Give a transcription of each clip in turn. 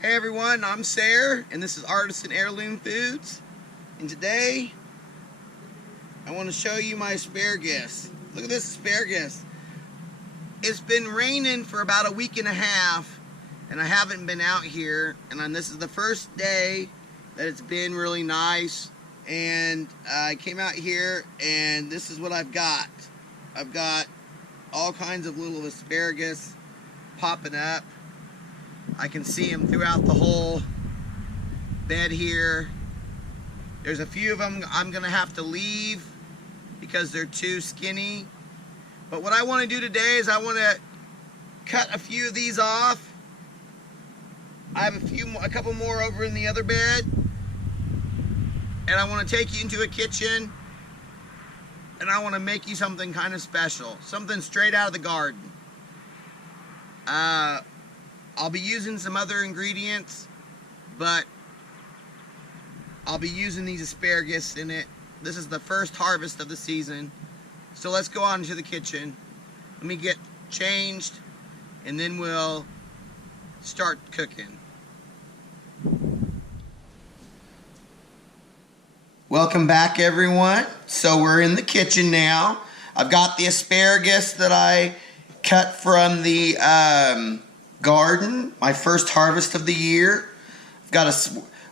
Hey everyone, I'm Sarah, and this is Artisan Heirloom Foods. And today, I want to show you my asparagus. Look at this asparagus. It's been raining for about a week and a half, and I haven't been out here. And this is the first day that it's been really nice. And I came out here, and this is what I've got. I've got all kinds of little asparagus popping up. I can see them throughout the whole bed here. There's a few of them I'm gonna have to leave because they're too skinny. But what I want to do today is I want to cut a few of these off. I have a couple more over in the other bed, and I want to take you into a kitchen, and I want to make you something kind of special, something straight out of the garden. I'll be using some other ingredients, but I'll be using these asparagus in it. This is the first harvest of the season. So let's go on to the kitchen. Let me get changed, and then we'll start cooking. Welcome back, everyone. So we're in the kitchen now. I've got the asparagus that I cut from the garden, my first harvest of the year. I've got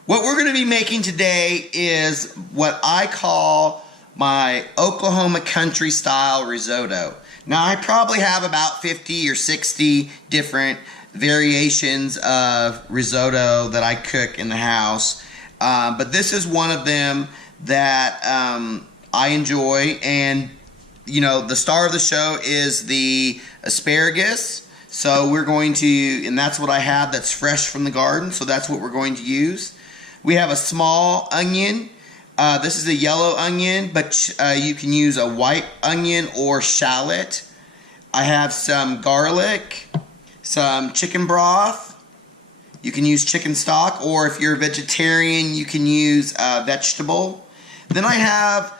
what we're going to be making today is what I call my Oklahoma country style risotto. Now I probably have about 50 or 60 different variations of risotto that I cook in the house, but this is one of them that I enjoy. And you know, the star of the show is the asparagus. So we're going to, and that's what I have that's fresh from the garden, so that's what we're going to use. We have a small onion. This is a yellow onion, but you can use a white onion or shallot. I have some garlic, some chicken broth. You can use chicken stock, or if you're a vegetarian, you can use vegetable. Then I have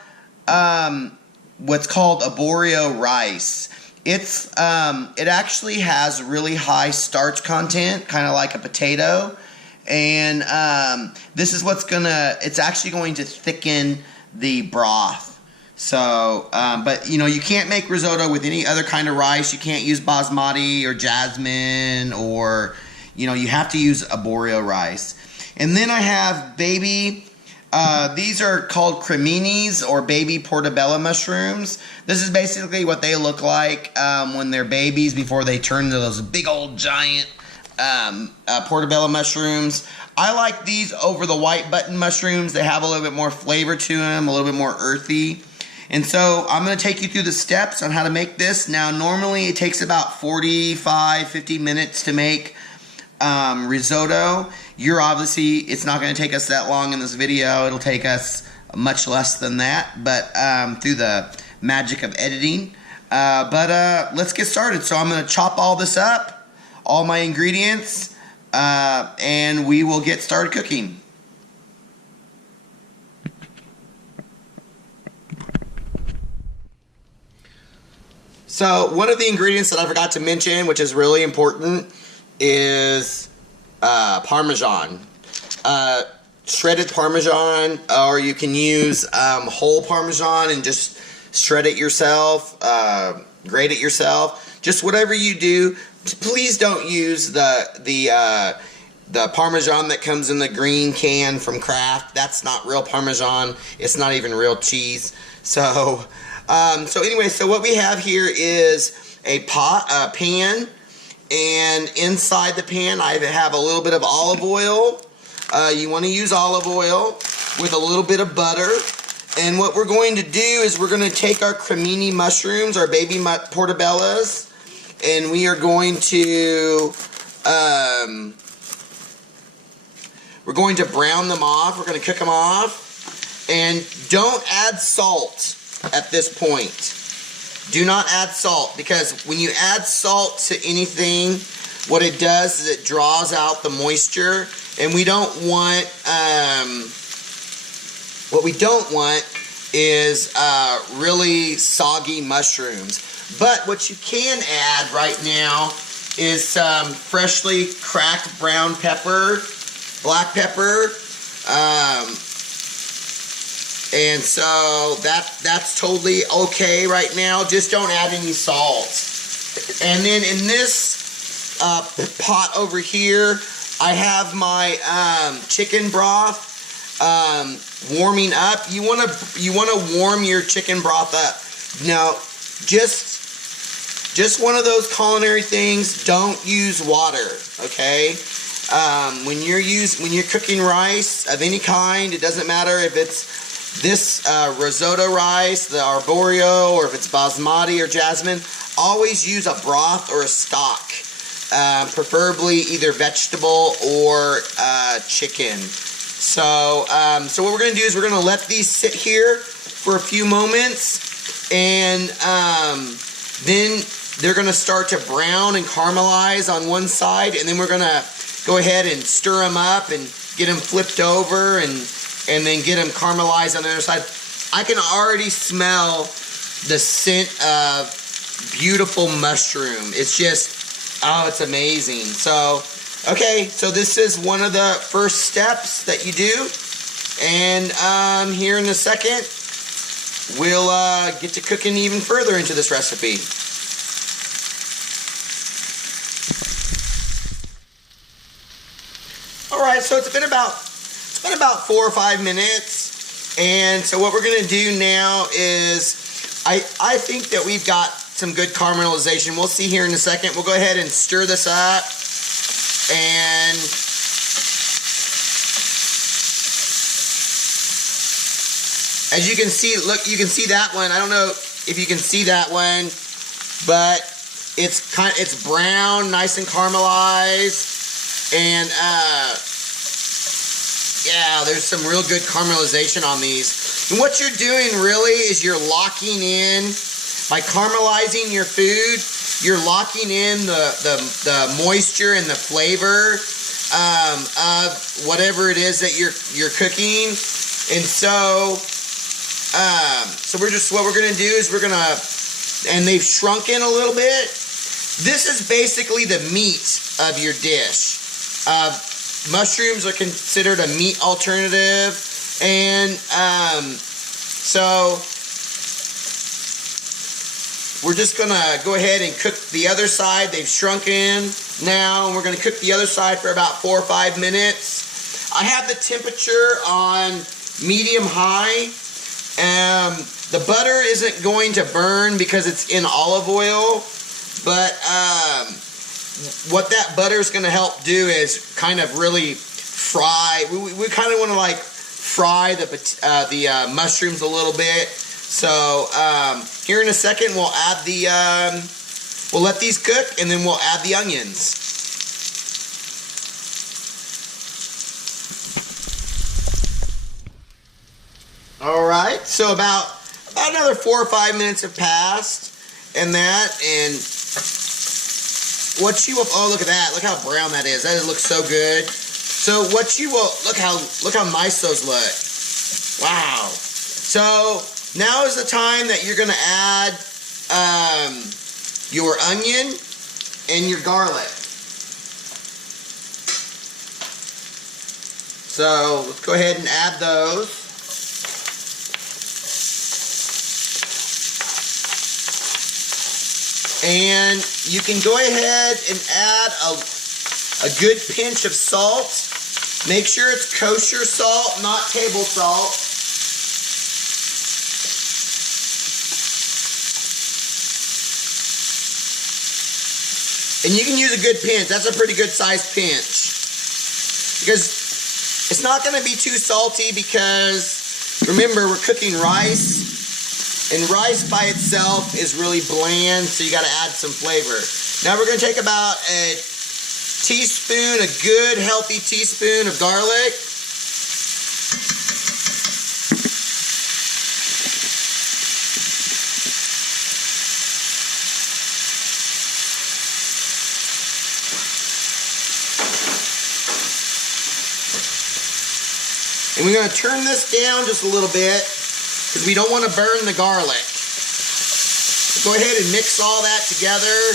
what's called arborio rice. It actually has really high starch content, kind of like a potato, and this is it's actually going to thicken the broth. So, but you know, you can't make risotto with any other kind of rice. You can't use basmati or jasmine, or, you know, you have to use arborio rice. And then I have these are called creminis, or baby portobello mushrooms. This is basically what they look like when they're babies, before they turn into those big old giant portobello mushrooms. I like these over the white button mushrooms. They have a little bit more flavor to them, a little bit more earthy. And so I'm going to take you through the steps on how to make this. Now, normally it takes about 45-50 minutes to make risotto. It's not going to take us that long in this video. It'll take us much less than that, but through the magic of editing. Let's get started. So I'm going to chop all this up, all my ingredients, and we will get started cooking. So one of the ingredients that I forgot to mention, which is really important, is Parmesan. Shredded Parmesan, or you can use whole Parmesan and just shred it yourself, grate it yourself. Just whatever you do. Please don't use the Parmesan that comes in the green can from Kraft. That's not real Parmesan. It's not even real cheese. So anyway, so what we have here is a pan. And inside the pan, I have a little bit of olive oil. You want to use olive oil with a little bit of butter. And what we're going to do is we're going to take our cremini mushrooms, our baby portobellos, and we are going to brown them off. We're going to cook them off. And don't add salt at this point. Do not add salt, because when you add salt to anything, what it does is it draws out the moisture, and we don't want, what we don't want is really soggy mushrooms. But what you can add right now is some freshly cracked brown pepper, black pepper, and so that's totally okay right now. Just don't add any salt. And then in this pot over here, I have my chicken broth warming up. You wanna warm your chicken broth up. Now, just one of those culinary things. Don't use water, okay? When you're cooking rice of any kind, it doesn't matter if it's this risotto rice, the arborio, or if it's basmati or jasmine. Always use a broth or a stock, preferably either vegetable or chicken. So what we're going to do is we're going to let these sit here for a few moments, and then they're going to start to brown and caramelize on one side, and then we're going to go ahead and stir them up and get them flipped over and then get them caramelized on the other side. I can already smell the scent of beautiful mushroom. It's just, oh, it's amazing. So, okay, so this is one of the first steps that you do. And here in a second, we'll get to cooking even further into this recipe. All right, so it's been about 4 or 5 minutes, and so what we're going to do now is I think that we've got some good caramelization. We'll see here in a second. We'll go ahead and stir this up, and as you can see, look, you can see that one. I don't know if you can see that one, but it's brown, nice and caramelized, and yeah, there's some real good caramelization on these. And what you're doing really is you're locking in, by caramelizing your food, you're locking in the moisture and the flavor of whatever it is that you're cooking. And so what we're gonna do is and they've shrunk in a little bit. This is basically the meat of your dish. Mushrooms are considered a meat alternative, and so we're just gonna go ahead and cook the other side. They've shrunk in now, and we're gonna cook the other side for about 4 or 5 minutes. I have the temperature on medium high. The butter isn't going to burn because it's in olive oil, but what that butter is going to help do is kind of really fry. We kind of want to like fry the mushrooms a little bit. So here in a second we'll add we'll let these cook, and then we'll add the onions. All right, so about another 4 or 5 minutes have passed, and what you will, oh, look at that. Look how brown that is. That looks so good. So what you will, look how nice those look. Wow. So now is the time that you're going to add your onion and your garlic. So let's go ahead and add those. And you can go ahead and add a good pinch of salt. Make sure it's kosher salt, not table salt. And you can use a good pinch. That's a pretty good sized pinch. Because it's not going to be too salty, because remember, we're cooking rice. And rice by itself is really bland, so you got to add some flavor. Now we're going to take about a teaspoon, a good healthy teaspoon of garlic. And we're going to turn this down just a little bit, because we don't want to burn the garlic. Go ahead and mix all that together.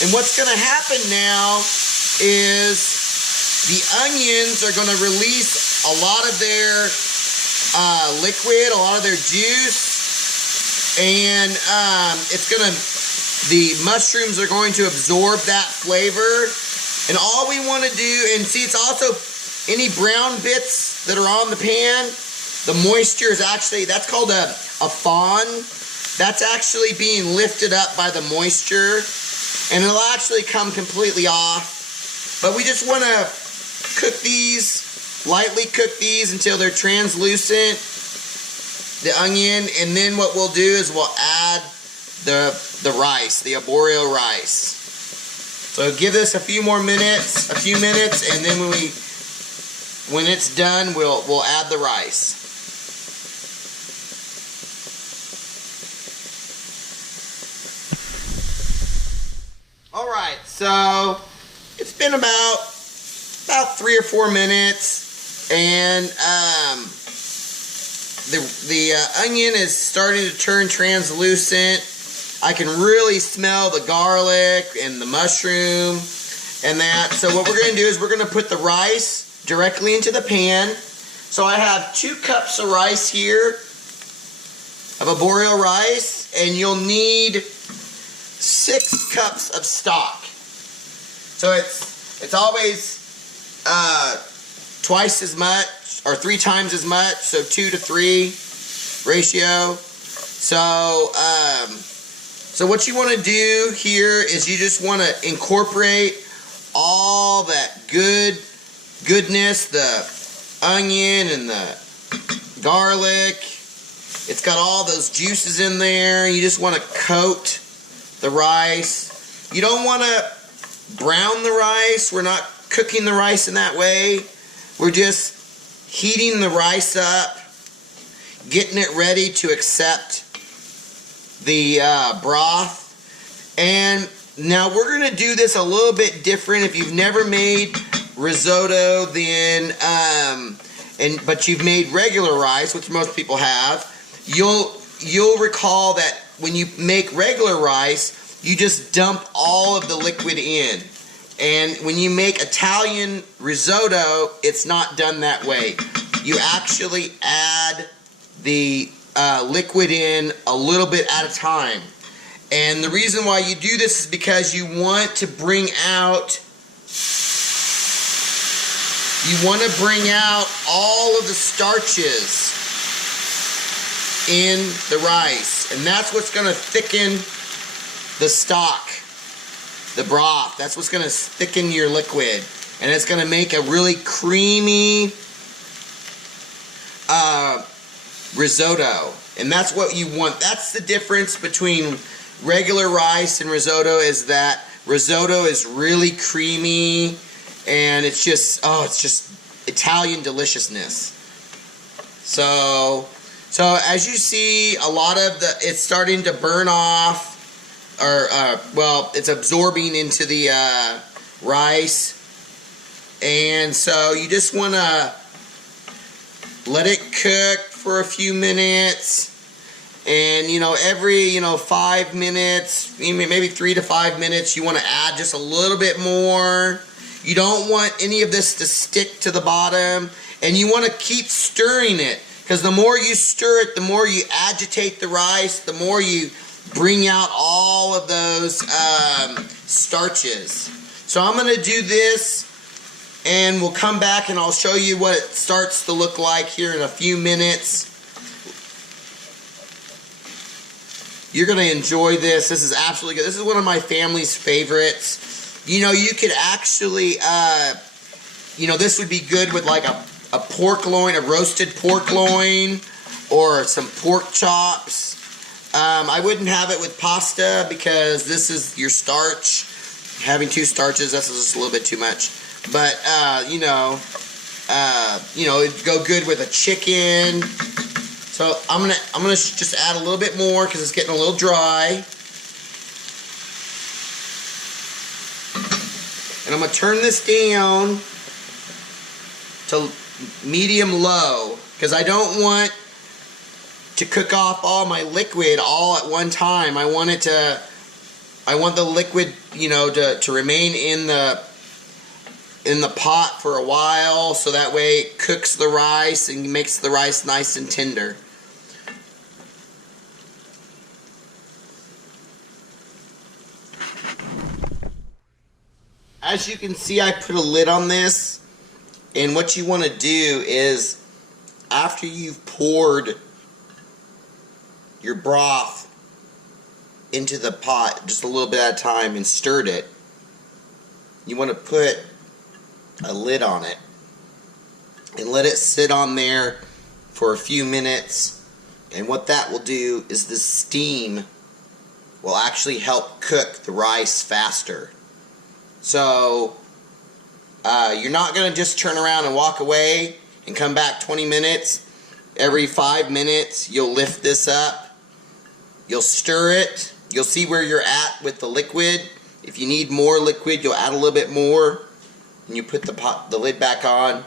And what's going to happen now is the onions are going to release a lot of their liquid, a lot of their juice, and the mushrooms are going to absorb that flavor. And all we want to do, and see, it's also any brown bits that are on the pan, the moisture is actually, that's called a fawn. That's actually being lifted up by the moisture, and it'll actually come completely off. But we just want to cook these, lightly cook these until they're translucent, the onion, and then what we'll do is we'll add the rice, the arborio rice. So give this a few minutes, and then when it's done, we'll add the rice. Alright, so it's been about 3 or 4 minutes, and the onion is starting to turn translucent. I can really smell the garlic and the mushroom and that. So what we're going to do is we're going to put the rice directly into the pan. So I have 2 cups of rice here, of arborio rice, and you'll need 6 cups of stock. So it's always twice as much or 3 times as much, so 2 to 3 ratio. So what you want to do here is you just want to incorporate all that goodness, the onion and the garlic. It's got all those juices in there. You just want to coat the rice. You don't want to brown the rice. We're not cooking the rice in that way. We're just heating the rice up, getting it ready to accept the broth. And now we're going to do this a little bit different. If you've never made risotto, then but you've made regular rice, which most people have, you'll recall that when you make regular rice, you just dump all of the liquid in. And when you make Italian risotto, it's not done that way. You actually add the liquid in a little bit at a time. And the reason why you do this is because you want to bring out all of the starches in the rice. And that's what's going to thicken the stock, the broth. That's what's going to thicken your liquid. And it's going to make a really creamy risotto. And that's what you want. That's the difference between regular rice and risotto, is that risotto is really creamy and it's just Italian deliciousness. So as you see, a lot of it's starting to burn off, or well, it's absorbing into the rice. And so you just want to let it cook for a few minutes. And every 5 minutes, maybe 3 to 5 minutes, you want to add just a little bit more. You don't want any of this to stick to the bottom, and you want to keep stirring it, because the more you stir it, the more you agitate the rice, the more you bring out all of those starches. So I'm going to do this, and we'll come back and I'll show you what it starts to look like here in a few minutes. You're going to enjoy this. This is absolutely good. This is one of my family's favorites. You could actually, this would be good with like a pork loin, a roasted pork loin, or some pork chops. I wouldn't have it with pasta because this is your starch. Having 2 starches, that's just a little bit too much. But, it'd go good with a chicken. So I'm gonna just add a little bit more because it's getting a little dry. And I'm gonna turn this down to medium-low because I don't want to cook off all my liquid all at one time. I want it to I want the liquid, you know, to remain in the pot for a while, so that way it cooks the rice and makes the rice nice and tender. As you can see, I put a lid on this, and what you want to do is, after you've poured your broth into the pot just a little bit at a time and stirred it, you want to put a lid on it and let it sit on there for a few minutes. And what that will do is the steam will actually help cook the rice faster. So you're not going to just turn around and walk away and come back 20 minutes. Every 5 minutes you'll lift this up, you'll stir it, you'll see where you're at with the liquid. If you need more liquid, you'll add a little bit more, and you put the lid back on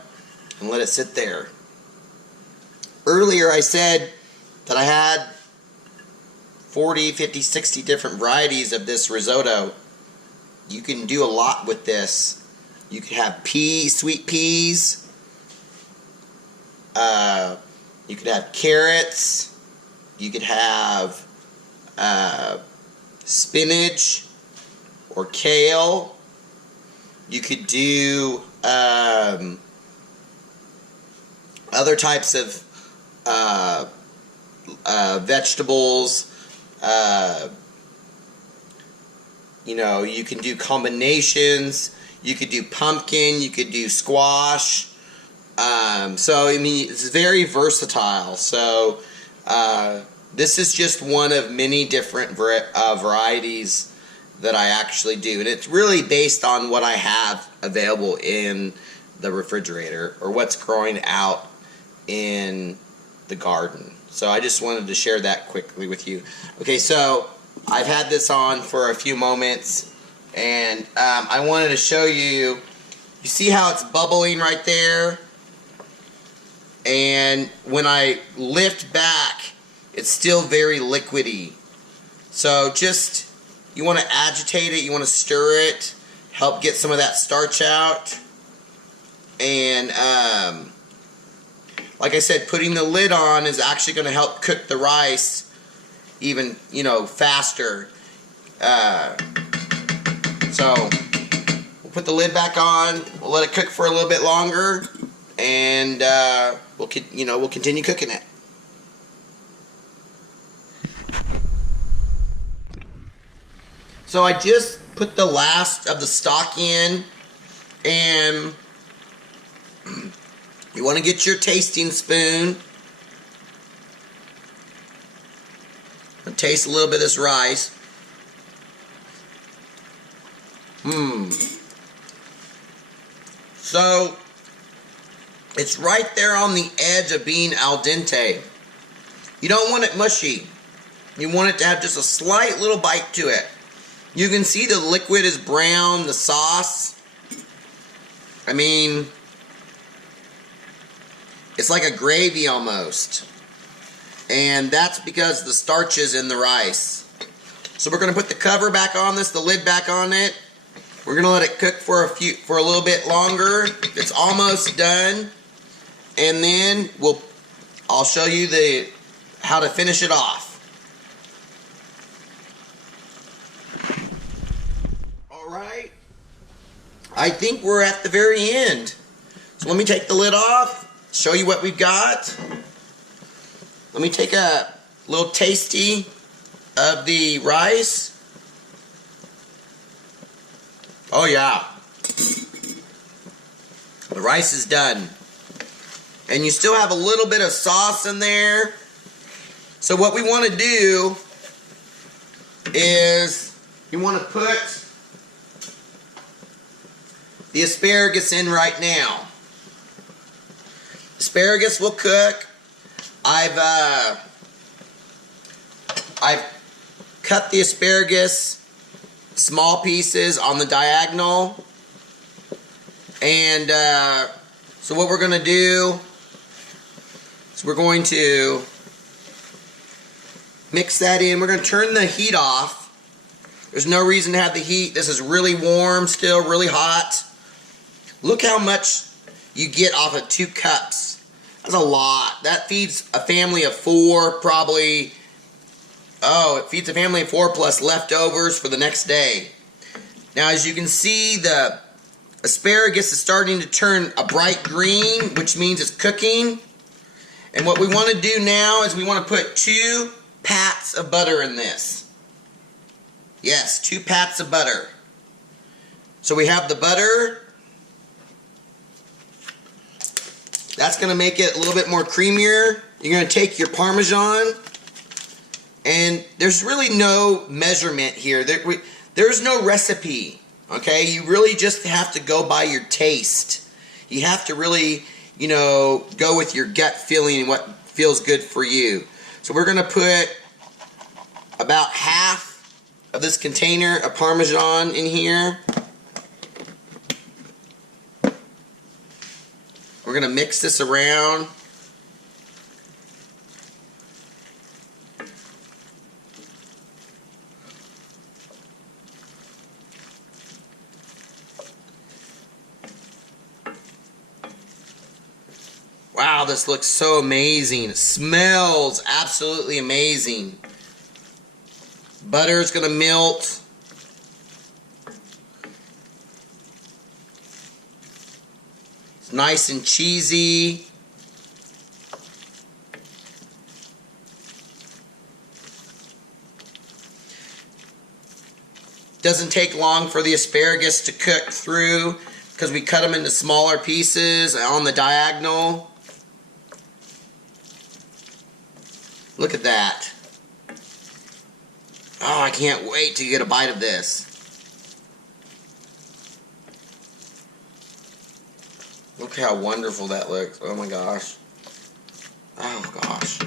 and let it sit there. Earlier I said that I had 40, 50, 60 different varieties of this risotto. You can do a lot with this. You could have sweet peas. You could have carrots. You could have spinach or kale. You could do other types of vegetables. You know, you can do combinations. You could do pumpkin. You could do squash. So I mean, it's very versatile. So this is just one of many different varieties that I actually do, and it's really based on what I have available in the refrigerator or what's growing out in the garden. So I just wanted to share that quickly with you. Okay, so I've had this on for a few moments, and I wanted to show you. You see how it's bubbling right there? And when I lift back, it's still very liquidy. So just, you want to agitate it, you want to stir it, help get some of that starch out. And like I said, putting the lid on is actually going to help cook the rice even, you know, faster. So we'll put the lid back on, we'll let it cook for a little bit longer, and we'll continue cooking it. So I just put the last of the stock in, and you want to get your tasting spoon and taste a little bit of this rice. So it's right there on the edge of being al dente. You don't want it mushy. You want it to have just a slight little bite to it. You can see the liquid is brown, the sauce. I mean, it's like a gravy almost. And that's because the starch is in the rice. So we're going to put the cover back on this, the lid back on it. We're going to let it cook for a little bit longer. It's almost done. And then I'll show you how to finish it off. Alright, I think we're at the very end. So let me take the lid off, show you what we've got. Let me take a little tasty of the rice. Oh yeah, the rice is done. And you still have a little bit of sauce in there. So what we want to do is you want to put the asparagus in right now. Asparagus will cook. I've cut the asparagus small pieces on the diagonal, and so what we're going to do is we're going to mix that in. We're going to turn the heat off. There's no reason to have the heat. This is really warm still, really hot. Look how much you get off of 2 cups. That's a lot. That feeds a family of 4 probably. Oh, it feeds a family of 4 plus leftovers for the next day. Now, as you can see, the asparagus is starting to turn a bright green, which means it's cooking. And what we want to do now is we want to put 2 pats of butter in this. Yes, 2 pats of butter. So we have the butter. That's going to make it a little bit more creamier. You're going to take your Parmesan, and there's really no measurement here. There's no recipe, okay? You really just have to go by your taste. You have to really, you know, go with your gut feeling and what feels good for you. So we're going to put about half of this container of Parmesan in here. We're going to mix this around. Wow, this looks so amazing. It smells absolutely amazing. Butter is going to melt. It's nice and cheesy. Doesn't take long for the asparagus to cook through because we cut them into smaller pieces on the diagonal. Look at that. Oh, I can't wait to get a bite of this. Look how wonderful that looks. Oh my gosh. Oh gosh.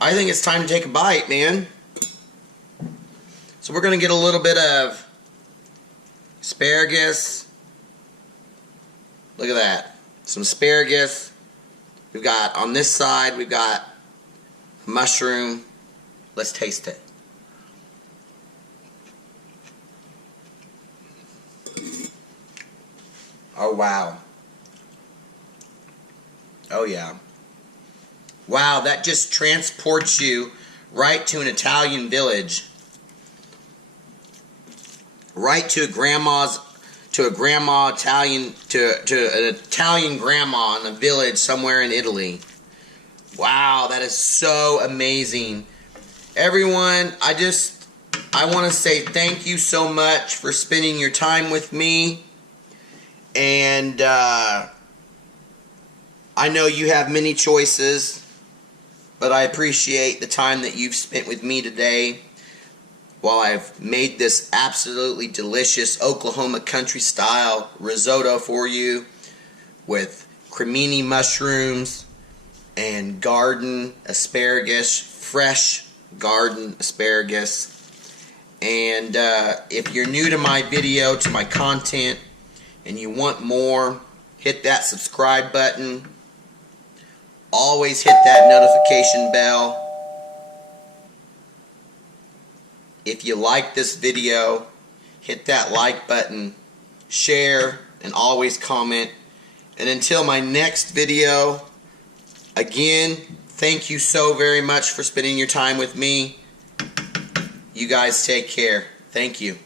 I think it's time to take a bite, man. So we're going to get a little bit of asparagus. Look at that. Some asparagus. We've got, on this side, we've got mushroom. Let's taste it. Oh, wow. Oh, yeah. Wow, that just transports you right to an Italian village. Right to an Italian grandma in a village somewhere in Italy. Wow, that is so amazing. Everyone, I want to say thank you so much for spending your time with me. And I know you have many choices, but I appreciate the time that you've spent with me today while I've made this absolutely delicious Oklahoma country style risotto for you with cremini mushrooms and garden asparagus, fresh garden asparagus. And if you're new to my video, to my content, and you want more, hit that subscribe button. Always hit that notification bell. If you like this video, hit that like button, share, and always comment. And until my next video, again, thank you so very much for spending your time with me. You guys take care. Thank you.